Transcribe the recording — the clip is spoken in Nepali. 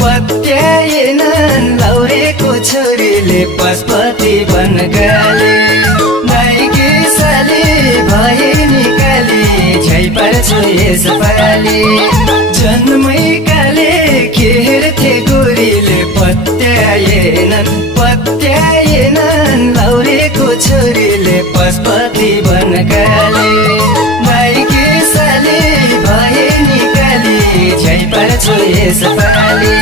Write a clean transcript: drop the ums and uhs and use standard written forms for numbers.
पत्याएनन् लौरेको छोरीले पशुपति बन गए नाइकी साली भए निकाली झै पर्छु यसपालि जन्मै काले के हेर्थे गोरीले पत्याएनन् लौरेको छोरीले पशुपति बन गए नाइकी साली भए निकाली झै पर्छु यसपालि